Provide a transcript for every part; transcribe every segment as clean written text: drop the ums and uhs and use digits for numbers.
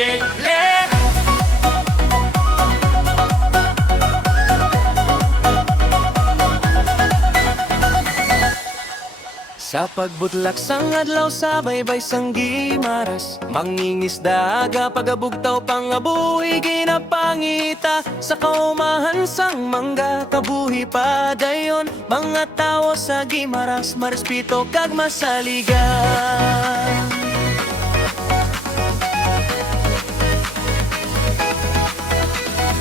le. Sa pagbutlak sang adlaw sa baybay sang Gimaras, mangingisda aga pagabugtaw pangabuhi ginapangita. Sa kaumahan sang mangga kabuhi pa dayon, mga tao sa Gimaras marespito kag masaligan.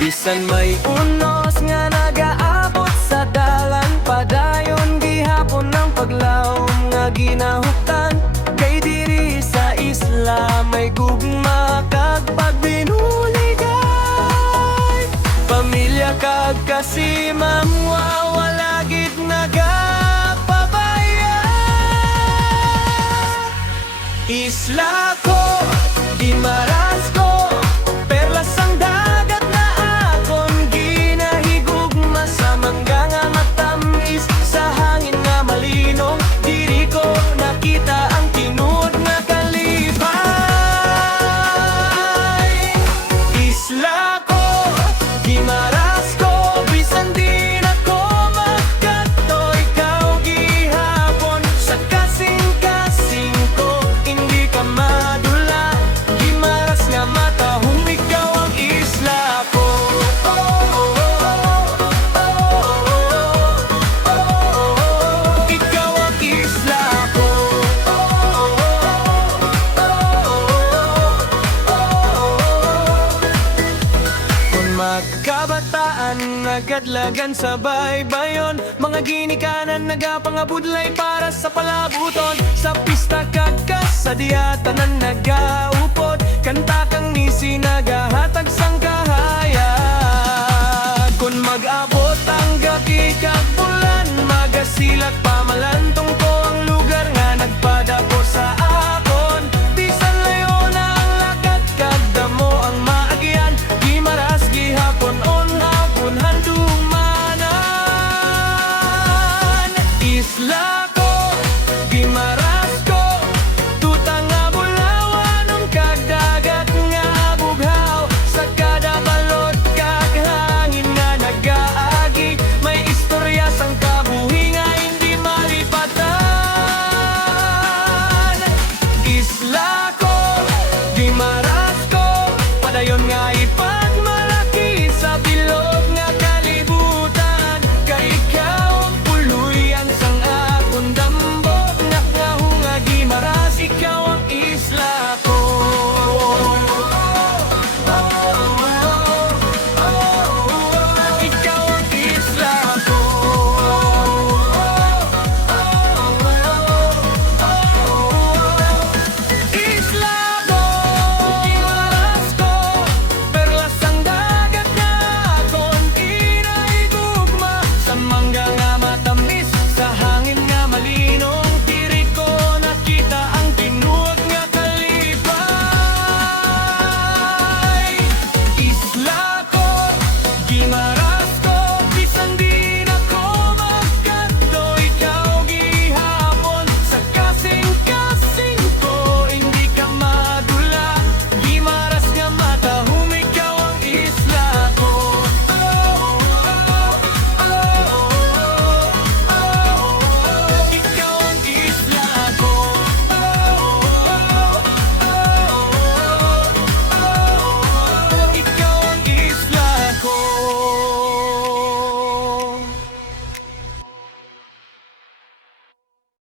Bisan may unos nga nagaabot sa dalan, padayon gihapon ng paglaom nga ginahutan. Kay diri sa isla may gugma kag pagbinuligay. Pamilya kag kasimang wala gid nagapabaya. Isla ko, Gimaras ko, perlas ang dagat na akon ginahigugma. Sa mangga nga matamis, sa hangin nga malinong, diri ko nakita ang tinud nga kalipay. Isla ko, Gimaras ko, bisan di na ko magkato, ikaw gihapon. Sa kasing-kasing ko, hindi ka madula. Gimaras nga matahong, ikaw ang isla ko. Ikaw ang isla ko. Kung magkabataan nagadlagan sa baybayon, mga ginikanan nagapangabudlay para sa palabuton. Sa pista kag kasadiyatanan nagaupod, kanta kang nisi nagahatag sang kahayag. Kung mag-abot ang gabi kag bulan, magasilak pamalantong ko ang lugar nga nagpadako sa akon. Bisan layo na ang lakad kag damo ang maagyan, Gimaras gihapon on hapon handumanan. Isla